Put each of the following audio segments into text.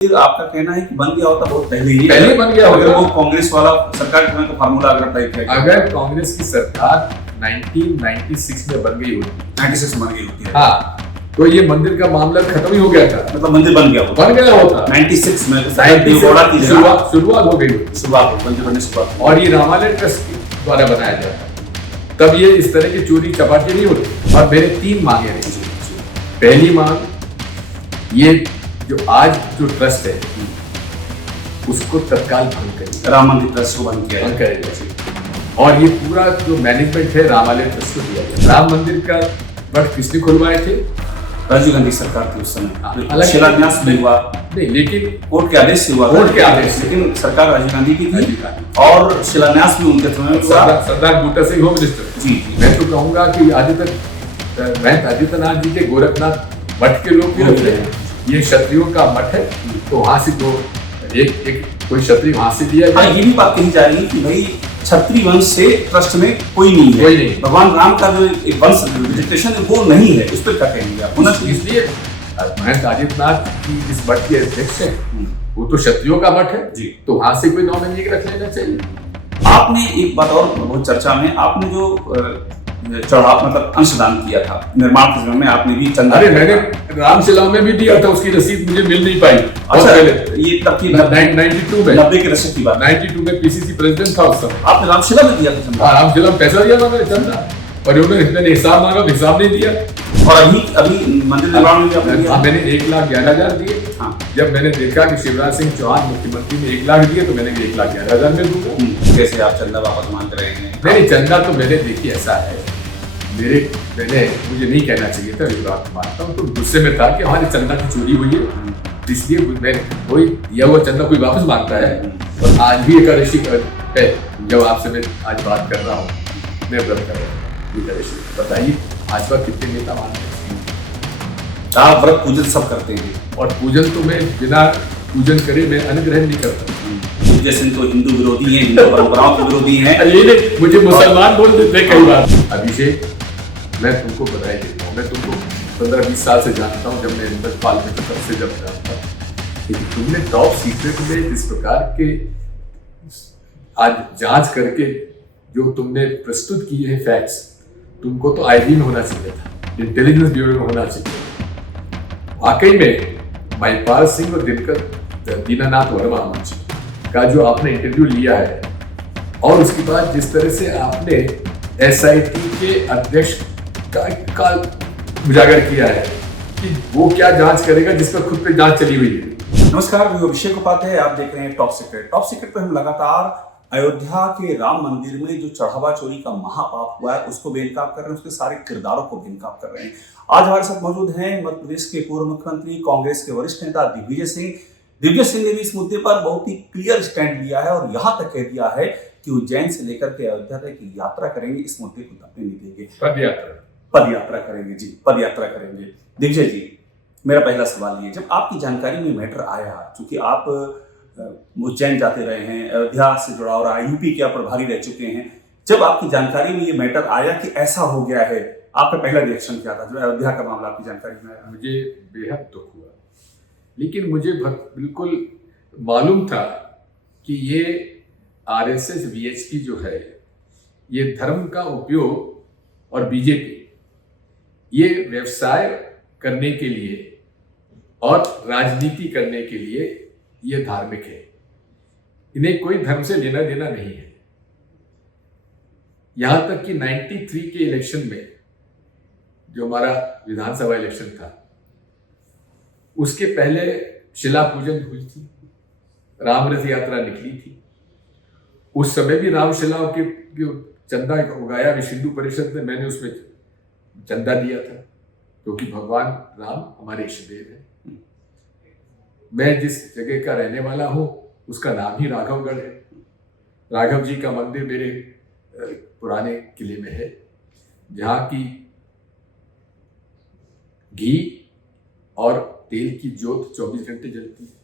फिर आपका कहना है कि बन गया होता बहुत पहले ही, पहले बन गया अगर होगा। वो कांग्रेस वाला सरकार के समय का फार्मूला अगर तय किया गया, अगर कांग्रेस की सरकार 1996 में बन गई होती, 96 बन गई होती है, हाँ, तो ये मंदिर का मामला खत्म ही हो गया था, मतलब मंदिर बन गया होता, बन गया होता 96 में तो शायद देवगौड़ा की शुरुआत हो गई होती, शुरुआत मंदिर बनने से शुरुआत। और ये रामालय ट्रस्ट द्वारा बनाया जाता, तब ये इस तरह की चोरी चपाटी नहीं होती। और मेरे 3 मांगे रही। पहली मांग, ये जो आज जो ट्रस्ट है उसको तत्काल भंग करिए, राम मंदिर ट्रस्ट को बंद किया भंग है। करेगा, और ये पूरा जो मैनेजमेंट है रामालय ट्रस्ट को दिया जाए। राम मंदिर का मठ किसने खुलवाए थे? राजीव गांधी सरकार थी उस हाँ, समय, अलग शिलान्यास भी हुआ नहीं, लेकिन कोर्ट के आदेश से हुआ, कोर्ट के आदेश से। लेकिन सरकार राजीव गांधी की राजीव थी गांधी। और शिलान्यास भी उनके समय में हुआ। सरदार बूटा सिंह होम मिनिस्टर। जी जी, मैं तो कहूंगा कि महंत आदित्यनाथ जी के गोरखनाथ मठ के लोग भी रखते हैं, ये क्षत्रियों का मठ है, तो वहां से एक कोई क्षत्रिय वहां से लिया हाँ, जाए। ये भी बात कही जा रही है कि भाई क्षत्रिय वंश से ट्रस्ट में कोई नहीं है, कोई नहीं। भगवान राम का जो एक वंश रजिस्ट्रेशन है वो नहीं है, उस पर क्या कहेंगे आप? होना चाहिए। इसलिए महंत आदित्यनाथ की इस मठ के अध्यक्ष है, वो तो क्षत्रियों का मठ है जी। तो वहां से कोई नॉमिनी रख लेना चाहिए। आपने एक बात और बहुत चर्चा में, आपने जो चढ़ाव मतलब अंशदान किया था निर्माण के समय में, आपने भी चंदा अरे दिया मैंने था। रामशिला में भी दिया था, उसकी रसीद मुझे मिल नहीं पाई। अच्छा, ये तब की 92 में 90 के दशक की बात है। 92 में पीसीसी प्रेसिडेंट था उस समय। आपने रामशिला में दिया था चंदा, रामशिला में पैसा दिया था मैंने चंदा, और उन्होंने हिसाब मांगा, हिसाब नहीं दिया। और अभी मंदिर निर्माण में भी आपने दिया? मैंने 1,11,000 दिए। हाँ। जब मैंने देखा कि शिवराज सिंह चौहान मुख्यमंत्री ने 1 लाख दिए, तो मैंने 1,11,000 में दूंगा। कैसे आप चंदा वापस मांग रहे हैं? नहीं, चंदा तो मैंने देखी ऐसा है, मुझे नहीं कहना चाहिए था, विवाद मानता हूँ, तो गुस्से में था कि हमारी चंदा की चोरी हुई है, इसलिए मैं कोई दिया हुआ चंदा कोई वापस मांगता है। और आज भी एकादशी है, जब आपसे मैं आज बात कर रहा हूँ, मैं व्रत कर रहा हूँ एकादशी। बताइए भाजपा कितने नेता मानते हैं? आप व्रत पूजन सब करते हैं, और पूजन तो मैं बिना पूजन करे मैं अन्न ग्रहण नहीं करता। सूर्य सिंह तो हिंदू विरोधी हैं, हिंदू परंपराओं के विरोधी हैं। ये मुझे मुसलमान बोल देते कई बार। अभिषेक, मैं तुमको बधाई देता हूँ, मैं तुमको 15-20 साल से जानता हूँ, जब मैं इंद्रपाल में तब से जब जानता हूँ, लेकिन तुमने टॉप सीक्रेट में इस प्रकार के आज जांच करके जो तुमने प्रस्तुत किए हैं फैक्ट्स, तुमको तो आईबी में होना चाहिए था, इंटेलिजेंस ब्यूरो में होना चाहिए। वाकई में महिपाल सिंह और दीनानाथ वर्मा का जो आपने इंटरव्यू लिया है, और उसके बाद जिस तरह से आपने एसआईटी के अध्यक्ष का उजागर किया है कि वो क्या जांच करेगा जिस पर खुद पे जांच चली हुई है। नमस्कार, मैं अभिषेक उपाध्याय, आप देख रहे हैं टॉप सीक्रेट। टॉप सीक्रेट पे हम लगातार अयोध्या के राम मंदिर में जो चढ़ावा चोरी का महापाप हुआ है उसको बेनकाब कर रहे हैं, उसके सारे किरदारों को बेनकाब कर रहे हैं। आज हमारे साथ मौजूद हैं मध्य प्रदेश के पूर्व मुख्यमंत्री, कांग्रेस के वरिष्ठ नेता दिग्विजय सिंह। दिग्विजय सिंह ने भी इस मुद्दे पर बहुत ही क्लियर स्टैंड लिया है और यहाँ तक कह दिया है कि उज्जैन से लेकर के अयोध्या तक की यात्रा करेंगे, इस मुद्दे को दबने नहीं देंगे। पद यात्रा करेंगे जी, पद यात्रा करेंगे। दिग्विजय जी, मेरा पहला सवाल ये, जब आपकी जानकारी में मैटर आया, चूंकि आप उज्जैन जाते रहे हैं, अयोध्या से जुड़ाव रहा, यूपी के आप प्रभारी रह चुके हैं, जब आपकी जानकारी में ये मैटर आया कि ऐसा हो गया है, आपका पहला रिएक्शन क्या था जब अयोध्या का मामला आपकी जानकारी में आया? मुझे बेहद दुख हुआ, लेकिन मुझे बिल्कुल मालूम था कि ये आरएसएस वीएचपी जो है, ये धर्म का उपयोग और बीजेपी ये व्यवसाय करने के लिए और राजनीति करने के लिए ये धार्मिक है, इन्हें कोई धर्म से लेना देना नहीं है। यहां तक कि 93 के इलेक्शन में, जो हमारा विधानसभा इलेक्शन था, उसके पहले शिला पूजन हुई थी, राम रथ यात्रा निकली थी। उस समय भी रामशिला के जो चंदा उगाया हिंदू परिषद ने, मैंने उसमें चंदा दिया था, क्योंकि भगवान राम हमारे इष्टदेव हैं। मैं जिस जगह का रहने वाला हूं उसका नाम ही राघवगढ़ है। राघव जी का मंदिर मेरे पुराने किले में है, जहां की घी और तेल की ज्योत 24 घंटे जलती है।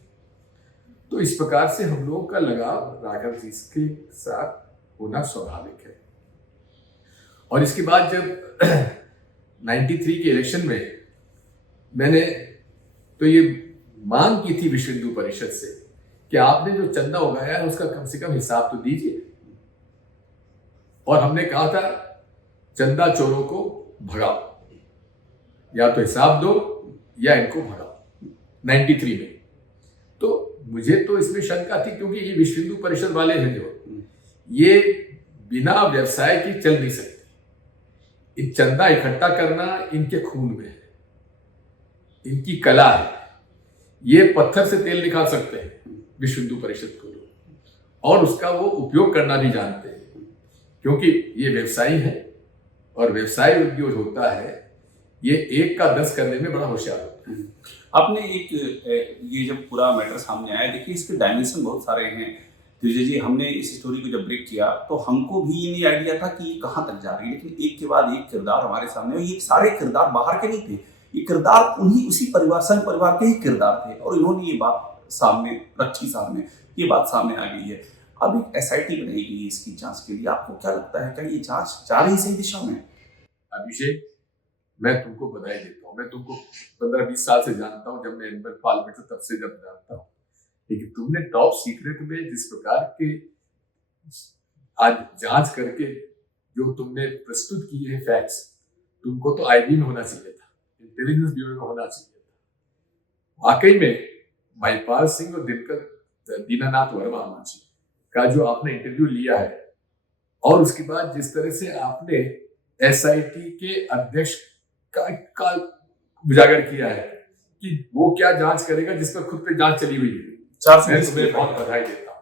तो इस प्रकार से हम लोगों का लगाव राघव जी के साथ होना स्वाभाविक है। और इसके बाद जब 93 के इलेक्शन में मैंने तो ये मांग की थी विश्व हिंदू परिषद से कि आपने जो चंदा उगाया है उसका कम से कम हिसाब तो दीजिए। और हमने कहा था चंदा चोरों को भगाओ, या तो हिसाब दो या इनको भगाओ 93 में। तो मुझे तो इसमें शंका थी, क्योंकि ये विश्व हिंदू परिषद वाले हैं जो, ये बिना व्यवसाय के चल नहीं सकते। चंदा इकट्ठा करना इनके खून में है, इनकी कला है। ये पत्थर से तेल निकाल सकते हैं विश्व हिंदू परिषद को, और उसका वो उपयोग करना भी जानते हैं, क्योंकि ये व्यवसायी है और व्यवसाय उद्योग होता है, ये 1 का 10 करने में बड़ा होशियार होता है। आपने एक ये जब पूरा मैटर सामने आया, देखिए इसके डायमेंशन बहुत सारे हैं विजय जी। हमने इस स्टोरी को जब ब्रेक किया तो हमको भी ये नहीं आइडिया था कि ये कहाँ तक जा रही है, लेकिन एक के बाद एक किरदार हमारे सामने, ये सारे किरदार बाहर के नहीं थे, ये किरदार उसी परिवार, संघ परिवार के ही किरदार थे, और इन्होंने ये बात सामने रखी, ये बात सामने आ गई है। अब एक SIT बनाई गई है इसकी जांच के लिए। आपको क्या लगता है, क्या ये जांच जा रही सही दिशा में? अभिषेक, मैं तुमको बधाई देता हूँ। मैं तुमको 15-20 साल से जानता हूँ, जब मैं एनिमल फार्म में था तब से जब जानता हूँ। लेकिन तुमने टॉप सीक्रेट में जिस प्रकार के आज जांच करके जो तुमने प्रस्तुत किए हैं फैक्ट्स, तुमको तो IB में होना चाहिए था, इंटेलिजेंस ब्यूरो में होना चाहिए था। वाकई में महिपाल सिंह और दीनानाथ वर्मा का जो आपने इंटरव्यू लिया है, और उसके बाद जिस तरह से आपने SIT के अध्यक्ष का उजागर किया है कि वो क्या जांच करेगा जिस पर खुद पे जांच चली हुई है, मैं तुम्हें बहुत बधाई देता हूँ।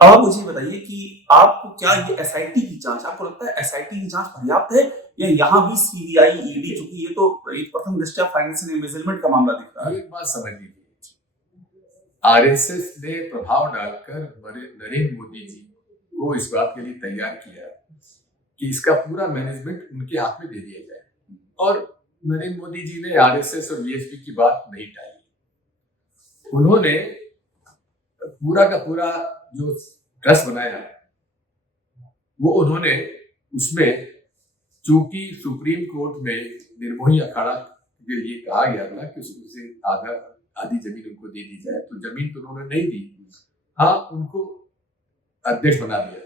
अब आप मुझे बताइए कि आपको क्या ये SIT की जांच, आपको लगता है SIT की जांच पर्याप्त है, या यहाँ भी CBI ED, चूंकि ये तो एक प्रथम दृष्टया फाइनेंशियल एम्बेजलमेंट का मामला दिख रहा है। एक बात समझ लीजिए, RSS ने प्रभाव डालकर नरेंद्र मोदी जी को इस बात के लिए तैयार किया कि इसका पूरा मैनेजमेंट उनके हाथ में दे दिया जाए, और नरेंद्र मोदी जी ने RSS और VSP की बात नहीं टाली। उन्होंने पूरा का पूरा जो ट्रस्ट बनाया वो उन्होंने उसमें, चूंकि सुप्रीम कोर्ट में निर्मोही अखाड़ा के लिए कहा गया था कि उससे आधी जमीन उनको दे दी जाए, तो जमीन तो उन्होंने नहीं दी। हाँ, उनको अध्यक्ष बना दिया,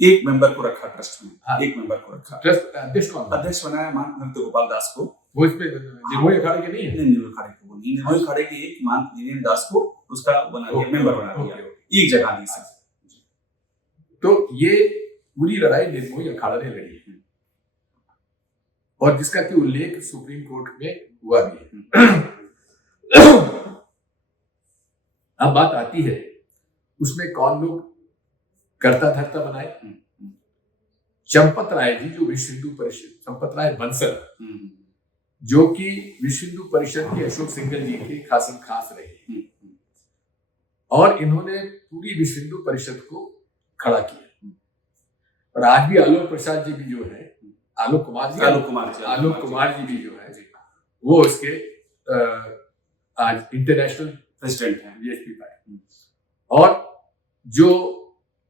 एक मेंबर को रखा ट्रस्ट में। हाँ, एक मेंबर को रखा ट्रस्ट अध्यक्ष को, अध्यक्ष बनाया नृत्य गोपाल दास को। वो इसमें निर्मोही अखाड़े के नहीं है, निर्मोही अखाड़े को नहीं, निर्मोही अखाड़े के एक मान वीरेंद्र दास को उसका बना दिया, मेंबर बना दिया, एक जगह दी सर। तो ये पूरी लड़ाई निर्मोही अखाड़ा ने लड़ी है, और जिसका कि उल्लेख सुप्रीम कोर्ट में हुआ भी है। अब बात आती है उसमें कौन लोग कर्ता धर्ता बनाए। चंपत राय जी, जो विश्व हिंदू परिषद, चंपत राय बंसल, जो कि विश्व हिंदू परिषद के अशोक सिंघल जी के खासम खास रहे, और इन्होंने पूरी विश्व हिंदू परिषद को खड़ा किया। और आज भी आलोक प्रसाद जी भी जो है, आलोक कुमार जी भी जो है, वो इसके आज इंटरनेशनल प्रेसिडेंट हैं VSP पार्टी, और जो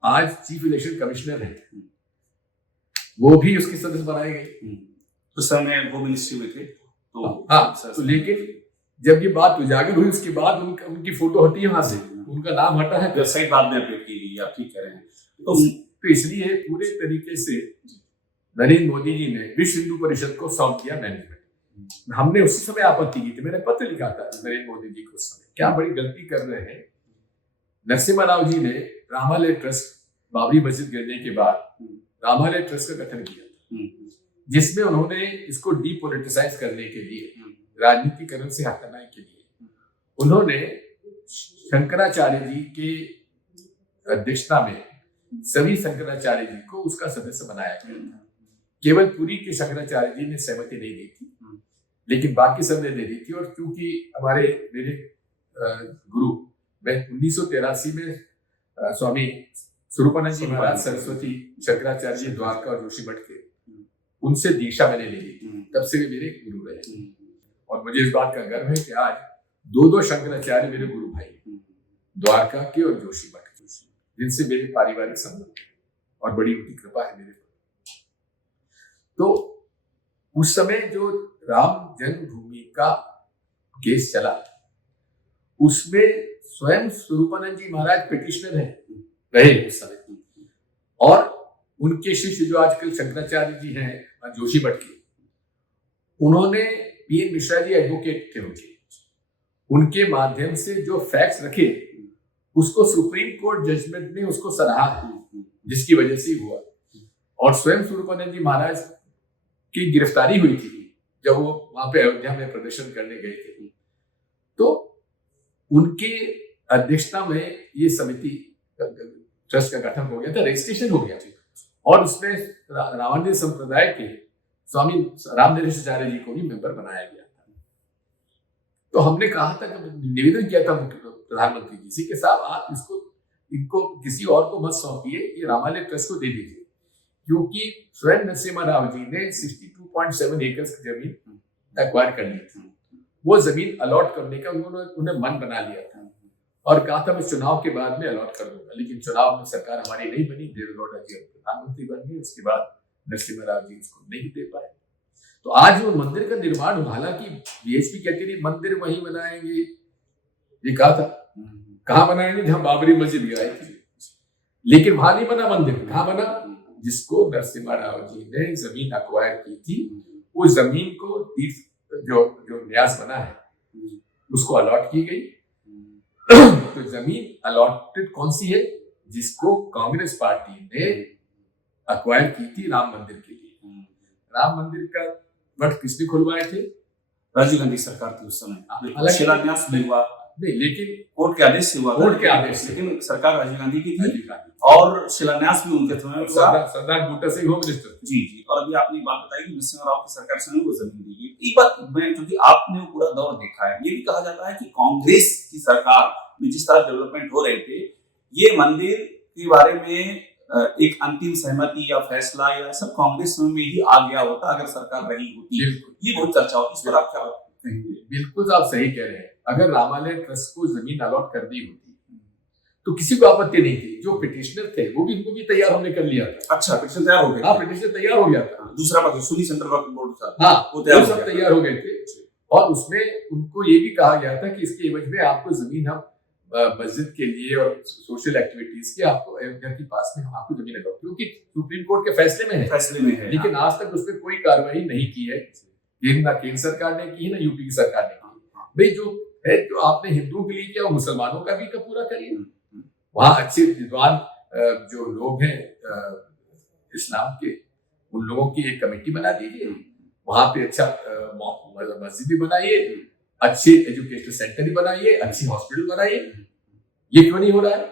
आज चीफ इलेक्शन कमिश्नर है वो भी उसके सदस्य बनाए गए। उस समय वो मिनिस्ट्री में थे, तो हाँ, तो लेकिन जब ये बात उजागर हुई उसके बाद उनकी फोटो हटी है वहां से, उनका नाम हटा है, वेबसाइट बाद में अपडेट की गई, आप ठीक कह रहे हैं। तो इसलिए पूरे तरीके से नरेंद्र मोदी जी ने विश्व हिंदू परिषद को सौंप दिया मैनेजमेंट। हमने उसी समय आपत्ति की थी, मैंने पत्र लिखा था नरेंद्र मोदी जी को उस समय, क्या बड़ी गलती कर रहे हैं। नरसिम्हा राव जी ने रामालय ट्रस्ट, बाबरी मस्जिद गिरने के बाद रामालय ट्रस्ट का गठन किया था, जिसमें उन्होंने इसको डीपोलिटिसाइज करने के लिए, राजनीतिकरण से हटाने के लिए, उन्होंने शंकराचार्य जी के अध्यक्षता में सभी शंकराचार्य जी को उसका सदस्य बनाया गया था। केवल पुरी के शंकराचार्य जी ने सहमति नहीं दी थी, लेकिन बाकी सब ने दे दी थी। और क्योंकि मेरे गुरु, मैं 1983 में स्वामी स्वरूपानंद जी महाराज सरस्वती शंकराचार्य जी द्वारका और जोशीमठ के, उनसे दीक्षा मैंने ले ली थी, तब से वे मेरे गुरु रहे। और मुझे इस बात का गर्व है कि आज 2 शंकराचार्य मेरे गुरु भाई, द्वारका के और जोशीमठ के, जिनसे मेरे पारिवारिक संबंध और बड़ी उनकी कृपा है मेरे पर। तो उस समय जो राम जन्मभूमि का केस चला, उसमें स्वयं स्वरूपानंद जी महाराज पिटिशनर रहे उस समय, और उनके शिष्य जो आजकल शंकराचार्य जी हैं जोशी मठ के, उन्होंने पीएन मिश्रा जी एडवोकेट थे उनके माध्यम से जो फैक्ट्स रखे उसको सुप्रीम कोर्ट जजमेंट ने उसको सराहा है, जिसकी वजह से हुआ। और स्वयं स्वरूपानंद जी महाराज की गिरफ्तारी हुई थी जब वो वहां पे अयोध्या में प्रदर्शन करने गए थे, तो उनके अध्यक्षता में ये समिति ट्रस्ट का गठन हो गया था, रजिस्ट्रेशन हो गया था, और उसमें रामानुज संप्रदाय के स्वामी रामनरेशाचार्य जी को भी मेंबर बनाया गया था। तो हमने कहा था, निवेदन किया था प्रधानमंत्री जी से कि साहब आप इनको किसी और को मत सौंपिए, ये रामालय ट्रस्ट को दे दीजिए, क्योंकि स्वयं नरसिम्हा राव जी ने 62.7 एकड़ की जमीन एक्वायर कर ली थी। वो जमीन अलॉट करने का उन्हें मन बना लिया था और कहा था मैं चुनाव के बाद में अलॉट कर दूंगा, लेकिन चुनाव में सरकार हमारी नहीं बनी, देवेगौड़ा जी प्रधानमंत्री बन गए, उसके बाद नरसिम्हा राव जी इसको नहीं दे पाए। तो आज वो मंदिर का निर्माण, हालांकि बीएचपी कहती रही मंदिर वहीं बनाएंगे, ये कहा था कहाँ बनाएंगे जहां बाबरी मस्जिद गिराई थी, लेकिन वहां नहीं बना मंदिर। कहाँ बना? जिसको नरसिम्हा राव जी ने जमीन अक्वायर की थी, वो जमीन को जो न्यास बना है उसको अलॉट की गई। तो जमीन अलॉटेड कौन सी है? जिसको कांग्रेस पार्टी ने अक्वायर की थी राम मंदिर के लिए। राम मंदिर का मठ किसने खुलवाए थे? राजीव गांधी सरकार थी उस समय। शिलान्यास नहीं हुआ, नहीं, लेकिन कोर्ट के आदेश से हुआ, कोर्ट के आदेश से, लेकिन सरकार राजीव गांधी की थी और शिलान्यास भी उनके समय में हुआ, सरदार बूटा सिंह होम मिनिस्टर। जी जी। और अभी आपने बात बताई कि नरसिम्हा राव की सरकार से वो जमीन दी गई। एक बात मैं, क्योंकि आपने वो पूरा दौर देखा है, ये भी कहा जाता है कि कांग्रेस की सरकार में जिस तरह डेवलपमेंट हो रहे थे, ये मंदिर के बारे में एक अंतिम सहमति या फैसला या सब कांग्रेस में ही आ गया होता अगर सरकार रही होती। ये बहुत चर्चा होती, इस पर आप क्या कहेंगे? बिल्कुल आप सही कह रहे हैं। अगर रामालय ट्रस्ट को जमीन अलॉट कर दी होती तो किसी को आपत्ति नहीं थी। जो पिटिशनर थे वो भी, उनको भी तैयार हमने कर लिया था। अच्छा, पिटिशन तैयार हो गया? हाँ, पिटिशन तैयार हो गया था। दूसरा बात सुनी सेंट्रल वक्फ बोर्ड था, हाँ, वो सब तैयार हो गए थे, और उसमें उनको ये भी कहा गया था कि इसके एवज में आपको जमीन हम मस्जिद के लिए और सोशल एक्टिविटीज के आपको अयोध्या के पास में हम आपको जमीन अलॉट, क्योंकि सुप्रीम कोर्ट के फैसले में है, लेकिन आज तक उस पर कोई कार्रवाई नहीं की है। ना केंद्र सरकार ने की है, ना यूपी की सरकार ने की। भाई जो है, जो आपने हिंदुओं के लिए किया वो मुसलमानों का भी पूरा करिए। वहां अच्छे विद्वान जो लोग हैं इस्लाम के, उन लोगों की एक कमेटी बना दीजिए, वहां पे अच्छा मस्जिद भी बनाइए, अच्छे एजुकेशनल सेंटर भी बनाइए, अच्छी हॉस्पिटल बनाइए। ये क्यों नहीं हो रहा है?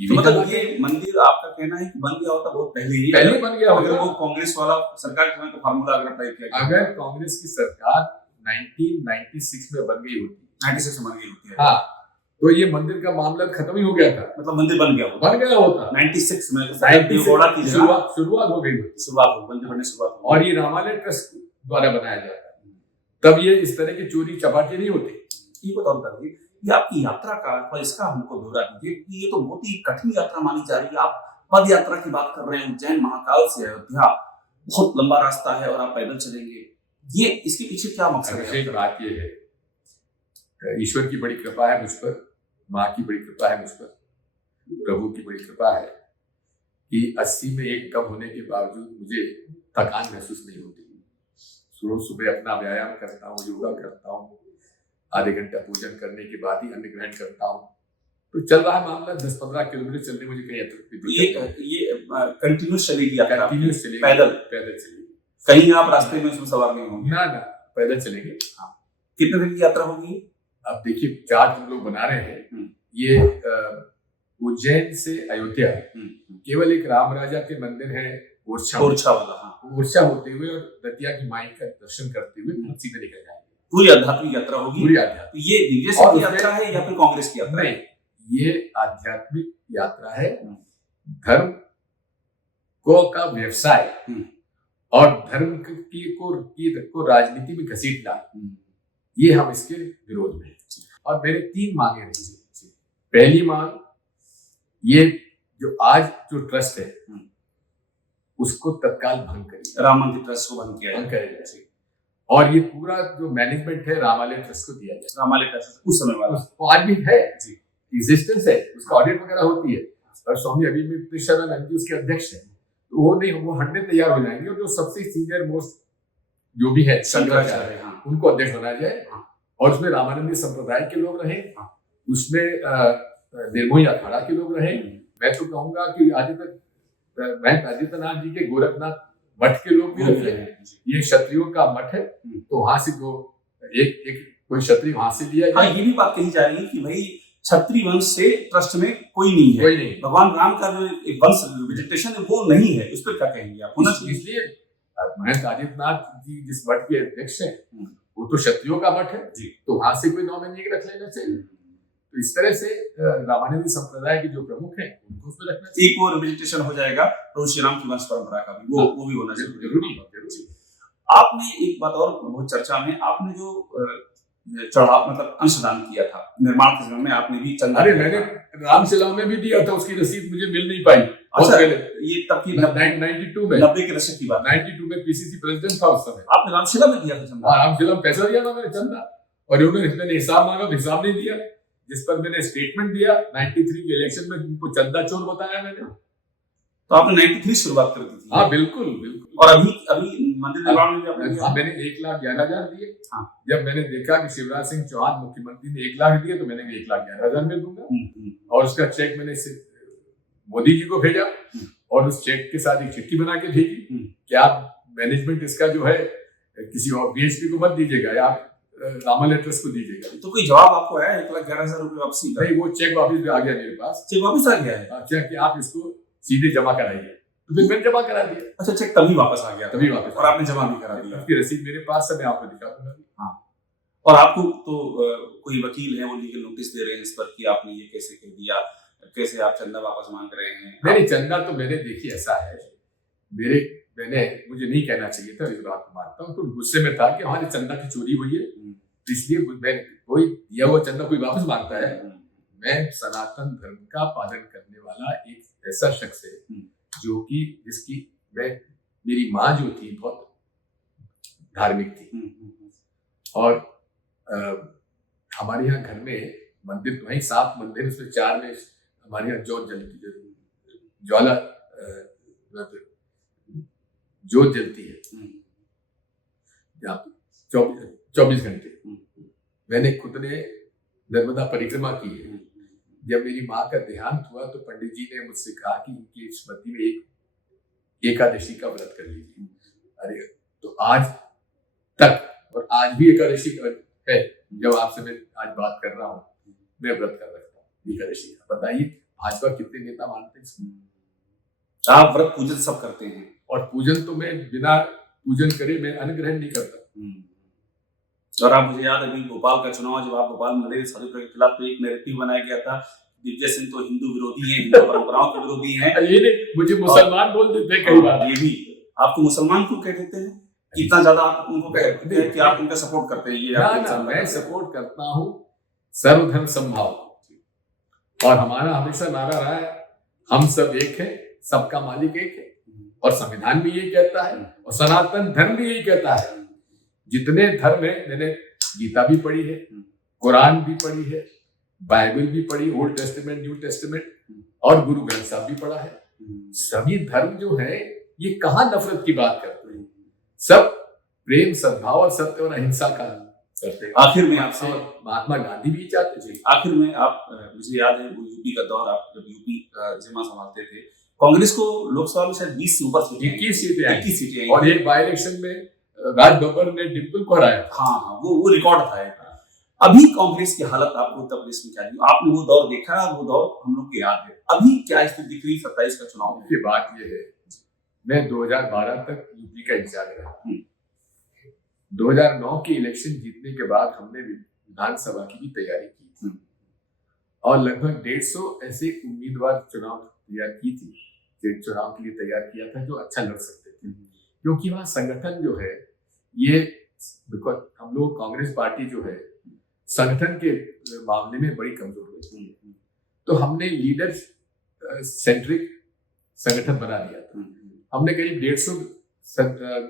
तो मतलब ये मंदिर आपका कहना है कि बन गया होता बहुत पहले बन गया होगा। अगर वो कांग्रेस वाला सरकार के समय का फार्मूला अगर अप्लाई किया गया, अगर कांग्रेस की सरकार 1996 में बन गई होती, 96 में बन गई होती है, हाँ, तो ये मंदिर का मामला खत्म ही हो गया था। मतलब मंदिर बन गया होता 96 में, शुरुआत हो गई होती, मंदिर बनने शुरुआत, और ये रामालय ट्रस्ट द्वारा बनाया जाता, तब ये इस तरह की चोरी चपाटी नहीं होती। ये बताओ, ये आपकी यात्रा का इसका हमको ब्यौरा दीजिए कि ये तो बहुत ही कठिन यात्रा मानी जा रही है। आप पद यात्रा की बात कर रहे हैं, उज्जैन महाकाल से अयोध्या बहुत लंबा रास्ता है और आप पैदल चलेंगे, ये इसके पीछे क्या मकसद है? बात ये है, ईश्वर की बड़ी कृपा है मुझ पर, माँ की बड़ी कृपा है मुझ पर, प्रभु की बड़ी कृपा है कि 80 में एक कम होने के बावजूद मुझे थकान महसूस नहीं होती। रोज सुबह अपना व्यायाम करता हूँ, योगा करता हूँ, आधे घंटा पूजन करने के बाद ही अन्न ग्रहण करता हूँ। तो चल रहा है मामला, 10-15 किलोमीटर चलने मुझे कहीं ये कंटिन्यूस चलेगी, कंटिन्यूस चलेगी, पैदल चलेगी, कहीं आप रास्ते में उसमें सवार नहीं होंगे? ना, पैदल चलेंगे। हाँ। कितने दिन की यात्रा होगी? अब देखिए, चार्ट हम लोग बना रहे हैं। ये उज्जैन से अयोध्या केवल एक राम राजा के मंदिर है, ओरछा वाला, ओरछा होते हुए और दतिया की माई का दर्शन करते हुए सीधे निकल जाएंगे। पूरी आध्यात्मिक यात्रा होगी। पूरी आध्यात्मिक। ये दिव्य की यात्रा है या फिर कांग्रेस की यात्रा? नहीं, ये आध्यात्मिक यात्रा है। धर्म का व्यवसाय और धर्म को राजनीति में घसीटना, ये हम इसके विरोध में हैं। और मेरे 3 मांगे रही। पहली मांग, ये जो आज जो ट्रस्ट है उसको तत्काल भंग करिए, राम मंदिर ट्रस्ट को भंग किया करेगा। और ये पूरा जो मैनेजमेंट है रामालय ट्रस्ट को दिया जाए। रामालय ट्रस्ट उस समय वाला वो आज भी है जी, एग्जिस्टेंस है, उसका ऑडिट वगैरह होती है और स्वामी अभिमित्रानंद जी उसके अध्यक्ष हैं। तो वो नहीं, वो हटने तैयार हो जाएंगे और जो सबसे सीनियर मोस्ट जो भी है शंकराचार्य, हाँ, उनको अध्यक्ष बनाया जाए और उसमें रामानंदी संप्रदाय के लोग रहे, उसमें निर्मोही अखाड़ा के लोग रहे। मैं तो कहूंगा कि आदित्यनाथ जी के गोरखनाथ मठ के लोग भी रखे हैं। ये क्षत्रियों का मठ है, तो वहां से जो एक कोई क्षत्रिय वहां से लिया हाँ, जाए। ये भी बात कही जा रही है कि भाई क्षत्रिय वंश से ट्रस्ट में कोई नहीं है, कोई नहीं। भगवान राम का जो एक वंश वेजिटेशन है वो नहीं है, उस पर क्या कहेंगे आप? होना चाहिए। इसलिए महंत आदित्यनाथ जी जिस मठ के अध्यक्ष हैं वो तो क्षत्रियों का मठ है जी, तो वहां से कोई नॉमिनी रख लेना चाहिए। तो इस तरह से रामानंदी संप्रदाय के जो प्रमुख हैं उनको उसमें रखना चाहिए। एक और वेजिटेशन हो जाएगा प्रभु श्री राम की वंश परंपरा का भी, वो भी होना चाहिए। जरूरी। आपने एक बात और बहुत चर्चा में, आपने जो चढ़ाव मतलब अंशदान किया था निर्माण के समय में, आपने भी चंदा। अरे मैंने रामशिला में भी दिया था, उसकी रसीद मुझे मिल नहीं पाई। अच्छा, ये तब की 92 में 90 के दशक की बात। 92 में पीसीसी प्रेसिडेंट था उस समय। आपने रामशिला में दिया था चंदा? रामशिला में पैसा दिया था मैंने चंदा, और उन्होंने हिसाब मांगा तो हिसाब नहीं दिया, जिस पर मैंने स्टेटमेंट दिया 93 के इलेक्शन में उनको चंदा चोर बताया मैंने। तो आपने 93 शुरुआत कर दी थी? हाँ बिल्कुल बिल्कुल। और अभी मंदिर निर्माण में भी आपने दिया? मैंने 1,11,000 दिए। हाँ। जब मैंने देखा कि शिवराज सिंह चौहान मुख्यमंत्री ने 1 लाख दिए तो मैंने 1,11,000 में दूंगा, और उसका चेक मैंने मोदी जी को भेजा और उस चेक के साथ एक चिट्ठी बना के भेजी कि आप मैनेजमेंट इसका जो है किसी और बीएचपी को मत दीजिएगा या आप रामालय ट्रस्ट को दीजिएगा। तो कोई जवाब आपको आया 1,11,000 रुपए वापसी का? नहीं, वो चेक वापस आ गया मेरे पास। चेक वापस आ गया है? चेक कि आप इसको सीधे जमा कराइए, तो फिर मैंने जमा करा दिया। अच्छा, चेक तभी वापस आ गया? तभी वापस। और आपने जमा भी करा दिया? उसकी रसीद मेरे पास है, मैं आपको दिखा दूंगा। हाँ, और आपको तो कोई वकील है वो लीगल नोटिस दे रहे हैं इस पर कि आपने ये कैसे कह दिया, कैसे आप चंदा वापस मांग रहे हैं? नहीं, चंदा तो मैंने देखिए ऐसा है, मुझे नहीं कहना चाहिए था, इस बात को मानता हूँ, तो गुस्से में था कि हमारे चंदा की चोरी हुई है, इसलिए मैं कोई दिया हुआ चंदा कोई वापस मांगता है। मैं सनातन धर्म का पालन करने वाला एक ऐसा शख्स है जो कि जिसकी मेरी माँ जो थी बहुत धार्मिक थी, और हमारे यहाँ घर में मंदिर तो वही 7 मंदिर, उसमें 4 में हमारे यहाँ जोत जलती है 24 घंटे। मैंने खुद ने नर्मदा परिक्रमा की है। जब मेरी माँ का देहांत हुआ तो पंडित जी ने मुझसे कहा कि इनकी स्मृति में एक एकादशी का व्रत कर लीजिए। अरे तो आज तक, और आज भी एकादशी है, जब आपसे मैं आज बात कर रहा हूँ, मैं व्रत कर रखता हूँ एकादशी का। बताइए भाजपा कितने नेता मानते हैं इसको? आप व्रत पूजन सब करते हैं? और पूजन तो मैं बिना पूजन करे मैं अन्न ग्रहण नहीं करता। और आप, मुझे याद है अभी भोपाल का चुनाव, जब आप भोपाल में लड़े साधु के खिलाफ, तो एक नैरेटिव बनाया गया था दिग्विजय सिंह तो हिंदू विरोधी हैं, हिंदू परंपराओं के विरोधी हैं। ये नहीं, मुझे मुसलमान बोल देते हैं कई बार। ये भी आपको मुसलमान क्यों कह देते हैं? इतना ज्यादा आप उनको कहते हैं कि आप उनका सपोर्ट करते हैं? ये ना, मैं सपोर्ट करता हूँ सर्वधर्म समभाव, और हमारा हमेशा नारा रहा है हम सब एक है, सबका मालिक एक है, और संविधान भी यही कहता है और सनातन धर्म भी यही कहता है। जितने धर्म है, मैंने गीता भी पढ़ी है, कुरान भी पढ़ी है, बाइबल भी पढ़ी, ओल्ड टेस्टामेंट, न्यू टेस्टामेंट, और गुरु ग्रंथ साहब भी पढ़ा है। सभी धर्म जो है ये कहाँ नफरत की बात करते हैं, सब प्रेम, सद्भाव और सत्य और अहिंसा का करते हैं। आखिर में आपसे, महात्मा गांधी भी चाहते थे। आखिर में आप, मुझे याद है वो यूपी का दौर, आप जब यूपी जिम्मा संभालते थे, कांग्रेस को लोकसभा में शायद 20 से ऊपर सीटें, 21 सीटें आई, और एक बाई इलेक्शन में राज बब्बर ने डिम्पल को हराया। हाँ, वो रिकॉर्ड था। अभी कांग्रेस की हालत आपको उत्तर प्रदेश में क्या दी? आपने वो दौर देखा, वो दौर हम लोग को याद है। अभी क्या स्थिति दिख रही 27 का चुनाव की बात ये है, मैं 2012 तक यूपी का इंचार्ज रहा। 2009 के इलेक्शन जीतने के बाद हमने विधानसभा की भी तैयारी की थी, और लगभग 150 ऐसे उम्मीदवार चुनाव तैयार की थी, चुनाव के लिए तैयार किया था, जो अच्छा लड़ सकते थे। क्योंकि वहाँ संगठन जो है, ये हम लोग कांग्रेस पार्टी जो है संगठन के मामले में बड़ी कमजोर हुई थी, तो हमने लीडर सेंट्रिक संगठन बना दिया था। हमने करीब 150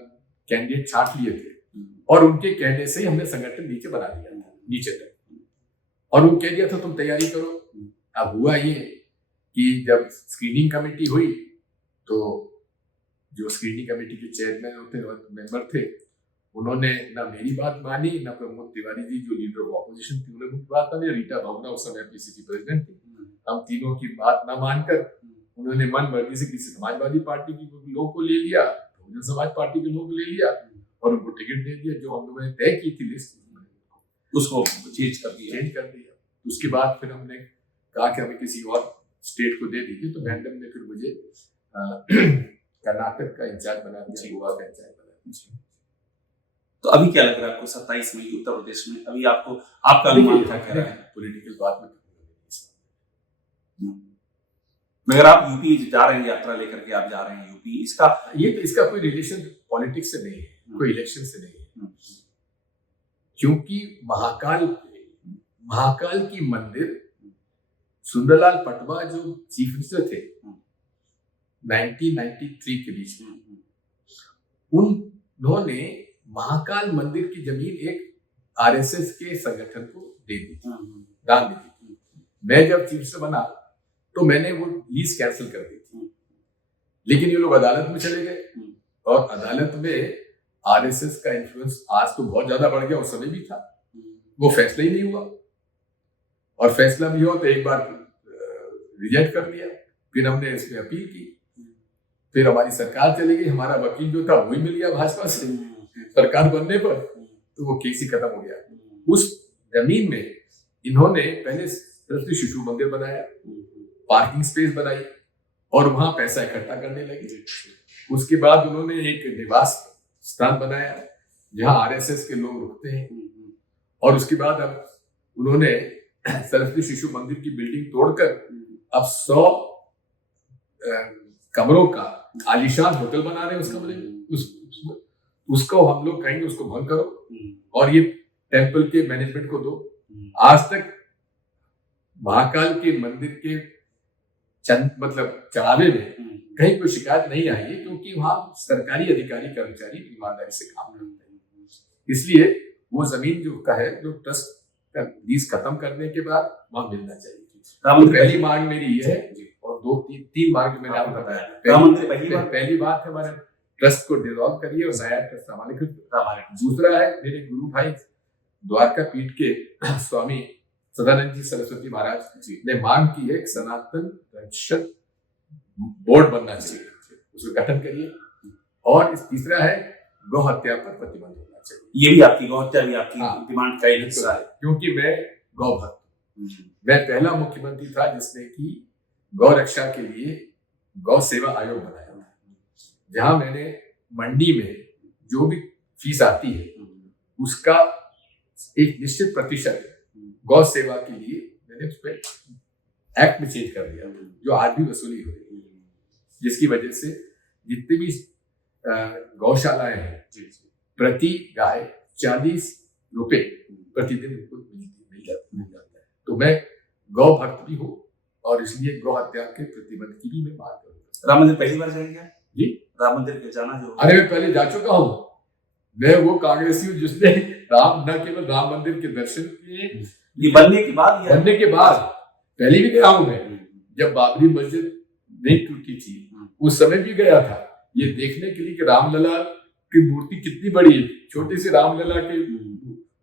कैंडिडेट छांट लिए थे और उनके कहने से ही हमने संगठन नीचे बना दिया था, नीचे तक, और वो कह दिया था तुम तैयारी करो। अब हुआ ये कि जब स्क्रीनिंग कमेटी हुई तो जो स्क्रीनिंग कमेटी के चेयरमैन होते मेंबर थे, उन्होंने ना मेरी बात मानी, ना प्रमोद तिवारी जी जो लीडर ऑफ ऑपोजिशन थी उन्होंने मुझे बात मानी, रीटा भवना उस समय पीसीसी प्रेसिडेंट थी। हम तीनों की बात ना मानकर उन्होंने मन मर्जी से किसी समाजवादी पार्टी के लोगों को ले लिया, बहुजन समाज पार्टी के लोगों को ले लिया और उनको टिकट दे दिया। जो हम लोगों ने तय की थी लिस्ट उसको चेंज कर दिया। उसके बाद फिर हमने कहा कि हमें किसी और स्टेट को दे दीजिए, तो मैडम ने फिर मुझे कर्नाटक का इंचार्ज बना दिया, गोवा का इंचार्ज बना दिया। तो अभी क्या लग रहा है आपको 27 में उत्तर प्रदेश में, अभी आपको आपका अनुमान क्या कह रहा है? पॉलिटिकल बात में मगर आप यूपी जा रहे हैं, यात्रा लेकर के आप जा रहे हैं यूपी, इसका कोई रिलेशन पॉलिटिक्स से नहीं है, कोई इलेक्शन से नहीं है, क्योंकि महाकाल की मंदिर सुंदरलाल पटवा जो चीफ मिनिस्टर थे 1993 के बीच में, उन्होंने महाकाल मंदिर की जमीन एक आरएसएस के संगठन को दे दी, दान दे दी। मैं जब चीफ मिनिस्टर बना तो मैंने वो लीज कैंसिल कर दी थी, लेकिन ये लोग अदालत में चले गए और अदालत में आरएसएस का इन्फ्लुएंस आज तो बहुत ज्यादा बढ़ गया, उस समय भी था, वो फैसला ही नहीं हुआ, और फैसला भी हुआ तो एक बार रिजेक्ट कर दिया। फिर हमने इसमें अपील की, फिर हमारी सरकार चली गई, हमारा वकील जो था वही मिल गया भाजपा से सरकार बनने पर, तो वो केस ही खत्म हो गया। उस जमीन में इन्होंने पहले सरस्वती शिशु मंदिर बनाया, पार्किंग स्पेस बनाई और वहां पैसा इकट्ठा करने लगे। उसके बाद उन्होंने एक निवास स्थान बनाया जहां आरएसएस के लोग रुकते हैं, और उसके बाद अब उन्होंने सरस्वती शिशु मंदिर की बिल्डिंग तोड़कर अब 100 कमरों का आलीशान होटल बना रहे हैं। उस कमरे में उसको हम लोग कहेंगे उसको भंग करो और ये टेंपल के मैनेजमेंट को दो। आज तक महाकाल के मंदिर के चढ़ावे में कहीं कोई शिकायत नहीं आई है, क्योंकि वहां सरकारी अधिकारी कर्मचारी ईमानदारी से काम करते हैं। इसलिए वो जमीन जो का है, जो ट्रस्ट का लीज खत्म करने के बाद वहां मिलना चाहिए। तो पहली मांग मेरी ये है, और तीन मांग जो मैंने आपको बताया। पहली बात है हमारे ट्रस्ट को डिसॉल्व करिए और नया ट्रस्ट हमारे खुद। दूसरा है मेरे गुरु भाई द्वारका पीठ के स्वामी सदानंद जी सरस्वती महाराज जी ने मांग की है, एक सनातन रक्षक बोर्ड बनना चाहिए, उसका गठन करिए। और तीसरा है गौ हत्या पर प्रतिबंध होना चाहिए। ये भी आपकी गौ हत्या भी आपकी डिमांड का एक हिस्सा है, क्योंकि मैं गौ भक्त, मैं पहला मुख्यमंत्री था जिसने की गौ रक्षा के लिए गौ सेवा आयोग बनाया था, जहां मैंने मंडी में जो भी फीस आती है उसका एक निश्चित प्रतिशत गौ सेवा के लिए मैंने उस पर एक्ट में चेंज कर दिया, जो आज भी वसूली हो रही है, जिसकी वजह से जितनी भी गौशालाएं हैं प्रति गाय 40 रुपए प्रतिदिन उनको मिल जाता है। तो मैं गौ भक्त भी हूँ और इसलिए गौ हत्या के प्रतिबंध की भी मैं बात करूँगा। राम मंदिर पहली बार जाएंगे जी? राम मंदिर के जाना जो, अरे मैं पहले जा चुका हूँ। मैं वो कांग्रेसी हूँ जिसने न केवल राम मंदिर के दर्शन किए, ये बनने के बाद पहले भी गया हूँ मैं। जब बाबरी मस्जिद नहीं टूटी थी उस समय भी गया था, ये देखने के लिए कि रामलला की मूर्ति कितनी बड़ी है। छोटे से रामलला के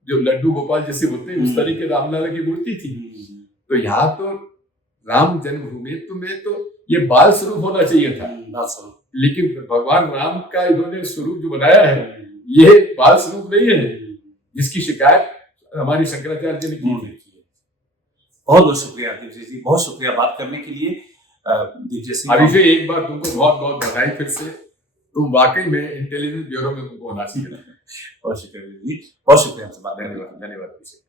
जो लड्डू गोपाल जैसे होते हैं उस तरह के रामलला की मूर्ति थी। तो यहाँ तो राम जन्मभूमि में तो ये बाल स्वरूप होना चाहिए था, लेकिन भगवान राम का इन्होंने स्वरूप जो बनाया है ये बाल स्वरूप नहीं है, जिसकी शिकायत हमारी शंकराचार्य जी ने की थी। बहुत बहुत शुक्रिया दिग्विजय जी, बहुत शुक्रिया बात करने के लिए। दिग्विजय सिंह, अभिषेक एक बार तुमको बहुत बहुत बधाई फिर से, तुम वाकई में इंटेलिजेंस ब्यूरो में तुमको होना चाहिए। बहुत शुक्रिया जी, बहुत शुक्रिया आपसे बात करने के लिए। धन्यवाद अभिषेक।